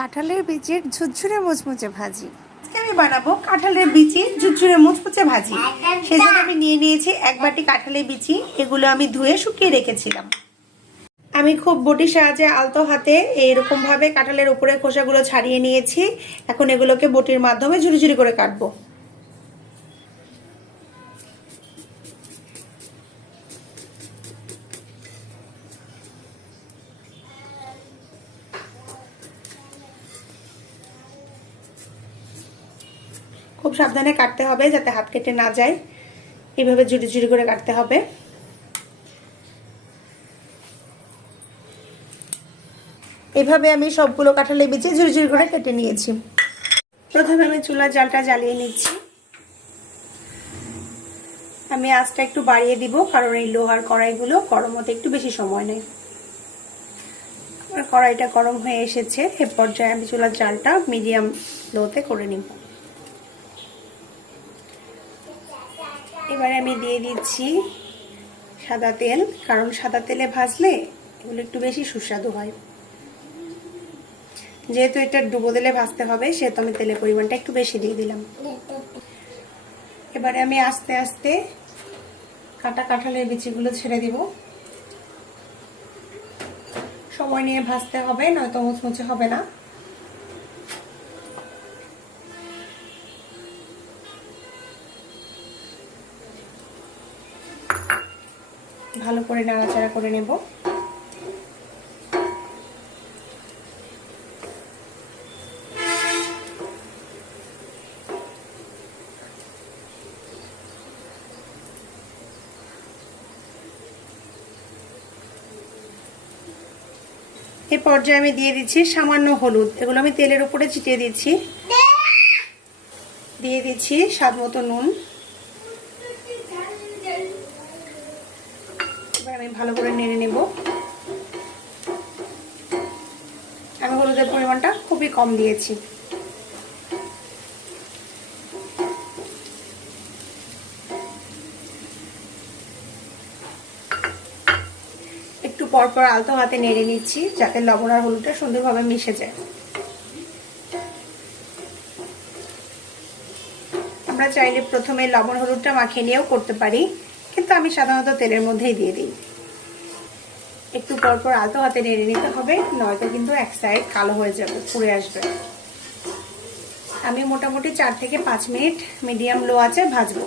কাঁঠালের বীজের ঝুরঝুরে মুচমুচে ভাজি। আজকে আমি বানাবো কাঁঠালের বিচি ঝুরঝুরে মুচমুচে ভাজি। সেজন্য আমি নিয়ে নিয়েছি 1 বাটি কাঁঠালের বিচি। এগুলো আমি ধুয়ে শুকিয়ে রেখেছিলাম। আমি খুব বটির সাহায্যে আলতো হাতে এইরকম ভাবে কাঁঠালের উপরে খোসাগুলো ছাড়িয়ে নিয়েছি। এখন এগুলোকে বটির মাধ্যমে ঝুরি ঝুরি করে কাটবো। খুব সাবধানে কাটতে হবে যাতে হাত কেটে না যায়। এইভাবে ঝুরি ঝুরি করে কাটতে হবে। এভাবে আমি সবগুলো কাঁঠালের বিচি ঝুরি ঝুরি করে কেটে নিয়েছি। প্রথমে আমি চুলার জালটা জ্বালিয়ে নিচ্ছি। আমি আঁচটা একটু বাড়িয়ে দিব, কারণ এই লোহার কড়াইগুলো গরম হতে একটু বেশি সময় নেয়। আমার কড়াইটা গরম হয়ে এসেছে। এ পর্যায়ে আমি চুলার জালটা মিডিয়াম লোতে করে নিব। এবারে আমি দিয়ে দিচ্ছি সাদা তেল, কারণ সাদা তেলে ভাজলে এগুলো একটু বেশি সুস্বাদু হয়। যেহেতু এটা ডুবো তেলে ভাজতে হবে, সেহেতু আমি তেলের পরিমাণটা একটু বেশি দিয়ে দিলাম। এবারে আমি আস্তে আস্তে কাটা কাঁঠালের বিচিগুলো ছেড়ে দিব। সময় নিয়ে ভাজতে হবে, নয়তো মুচমুচে হবে না। ভালো করে নাড়াচাড়া করে নেব। এই পর্যায়ে আমি দিয়ে দিচ্ছি সামান্য হলুদ। এগুলো আমি তেলের উপরে ছিটিয়ে দিচ্ছি। দিয়ে দিচ্ছি স্বাদ মতো নুন। এবার আমি ভালো করে নেড়ে নেব। আমি হলুদের পরিমাণটা খুবই কম দিয়েছি। একটু পরপর আলতো হাতে নেড়ে নিচ্ছি, যাতে লবণ আর হলুদটা সুন্দরভাবে মিশে যায়। আমরা চাইলে প্রথমে লবণ হলুদটা মাখিয়ে নিয়েও করতে পারি, কিন্তু আমি সাধারণত তেলের মধ্যেই দিয়ে দিই। একটু পরপর আলতো হাতে নেড়ে নিতে হবে, নয়তো কিন্তু এক সাইড কালো হয়ে যাবে, পুড়ে আসবে। আমি মোটামুটি 4 থেকে 5 মিনিট মিডিয়াম লো আঁচে ভাজবো।